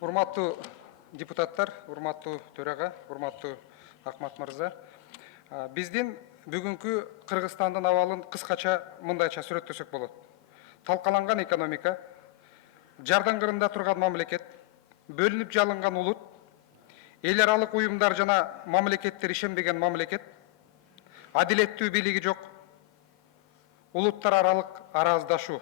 Урматтуу депутаттар, урматтуу төраға, урматтуу Ахмат мырза. Биздин бүгүнкү Кыргызстандын абалын кыскача мындайча сүрөттөсөк болот. Талкаланган экономика, жардаңгырында турган мамлекет, бөлүнүп жалынган улут, эл аралык уюмдар жана мамлекеттер ишенбеген мамлекет, адилеттүү бийлиги жок, улуттар аралык арааздашуу.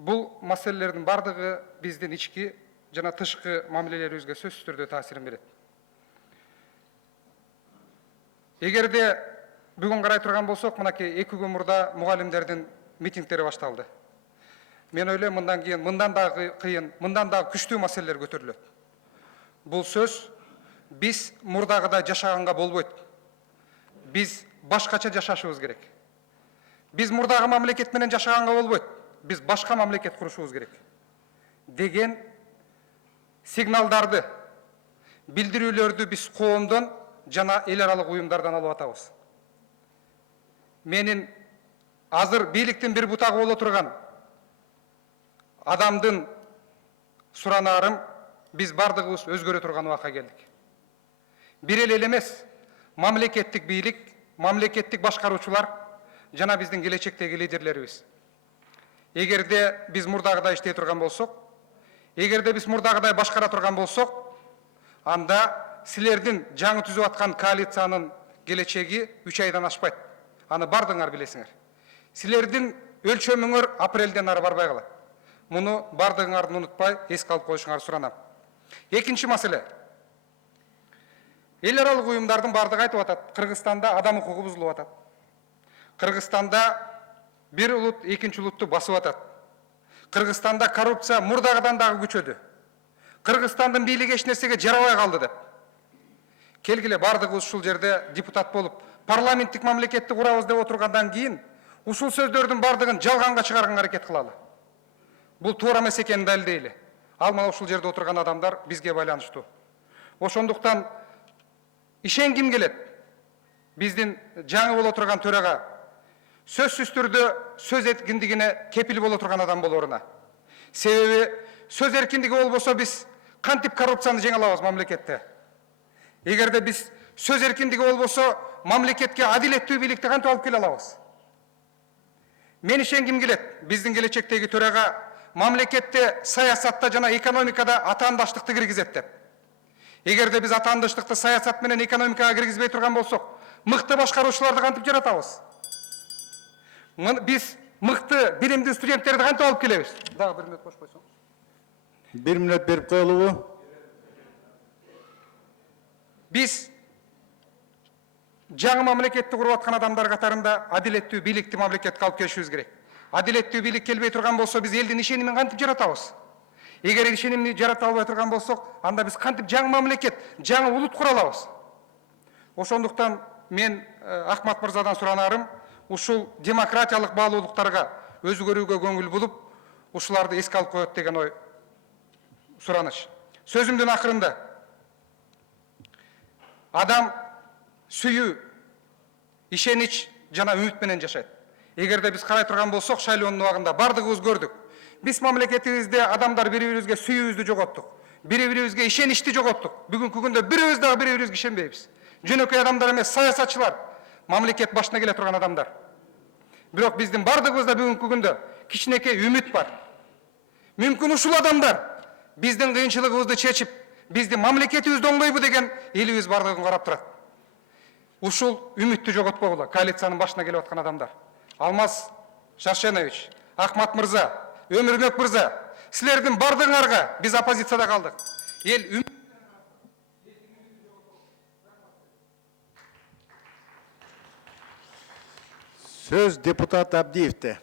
Бул маселелердин бардыгы биздин ички жана тышкы мамилелерибизге сөзсүз түрдө таасирин берет. Эгерде бүгүн карай турган болсок, мынакей 2 күн мурда мугалимдердин митингдери башталды. Мен ойлойм, мындан кийин мындан дагы кыйын, мындан дагы күчтүү маселелер көтөрүлөт. Бул сөз биз мурдагыдай жашаганга болбойт. Биз башкача жашашыбыз керек. Биз мурдагы мамлекет менен жашаганга болбойт. Биз башка мамлекет курушубуз керек деген сигналдарды, билдирүүлөрдү биз коомдон жана эл аралык уюмдардан алып атабыз. Менин азыр бийликтин бир бутагы боло турган адамдын суранаарым, биз бардыгыбыз өзгөрө турган убакка келдик. Бир эле эмес, мамлекеттик бийлик, мамлекеттик башкаруучулар жана биздин келечектеги лидерлерибиз. Эгерде биз мурдагыдай иштей турган болсок, эгерде биз мурдагыдай башкара турган болсок, анда силердин жаңы түзүп аткан коалициянын келечеги 3 айдан ашпайт. Аны бардыңар билесиңер. Силердин өлчөмүңөр апрелден ары барбай калат. Муну бардыңарды унутпай эске алып коюшуңарды суранам. Экинчи маселе. Эл аралык уюмдардын бардыгы айтып атат, Кыргызстанда адам укугу бузулуп атат. Кыргызстанда бир улут экинчи улутту басып атат. Кыргызстанда коррупция мурдагыдан дагы күчөдү. Кыргызстандын бийлиги эч нерсеге жарабай калды деп. Келгиле бардыгыбыз ушул жерде депутат болуп, парламенттик мамлекетти курабыз деп отургандан кийин, ушул сөздөрдүн бардыгын жалганга чыгарганга аракет кылалы. Бул туура эмес экенин далилдейли. Ал мына ушул жерде отурган адамдар бизге байланыштуу. Ошондуктан ишенгим келет. Биздин жаңы боло турган төрага сөзсүз түрдө сөз эркиндигине кепил боло турган адам болоруна. Себеби сөз эркиндиги болбосо биз кантип коррупцияны жеңе алабыз мамлекетте? Эгерде биз сөз эркиндиги болбосо мамлекетке адилеттүү бийликти кантип алып келе алабыз? Мен ишенгим келет, биздин келечектеги төрага мамлекетте саясатта жана экономикада атаандаштыкты киргизет деп. Эгерде биз атаандаштыкты саясат менен экономикага киргизбей турган болсок, мыкты башкаруучуларды кантип жаратабыз? Биз мыкты билимдүү студенттерди кантип алып келебиз? Дагы 1 мүнөт бош койсоңуз. 1 мүнөт берип коелубу? Биз жаңы мамлекетти куруп аткан адамдар катарында адилеттүү бийликти мамлекетке алып келишибиз керек. Адилеттүү бийлик келбей турган болсо, биз элдин ишенимин кантип жаратабыз? Эгер ишенимди жарата албай турган болсок, анда биз кантип жаңы мамлекет, жаңы улут кура алабыз? Ошондуктан мен Ахмат мырзадан суранарым, ушул демократиялык баалуулуктарга өзгөрүүгө көңүл булуп, ушуларды эске алып коет деген ой сураныш. Сөзүмдүн акырында адам сүйүү, ишенич жана үмүт менен жашайт. Эгерде биз карай турган болсок, шайлоонун убагында бардыгыбыз көрдүк. Биз мамлекетибизде адамдар бири-бирибизге сүйүүбүздү жоготтук. Бири-бирибизге ишеничти жоготтук. Бүгүнкү күндө бирөөбүз дагы бири-бирибизге ишенбейбиз. Жөнөкөй адамдар эмес, саясатчылар, мамлекет башына келе турган адамдар. Бирок биздин бардыгыбызда бүгүнкү күндө кичинекей үмүт бар. Мүмкүн ушул адамдар биздин кыйынчылыгыбызды чечип, биздин мамлекетибизди оңдойбу деген элибиз бардыгын карап турат. Ушул үмүттү жоготпогула, коалициянын башына келип аткан адамдар. Алмаз Шаршенович, Ахмат мырза, Өмүрбек мырза, силердин бардыгыңарга биз оппозицияда калдык. Эл Сөз депутат Абдиевте.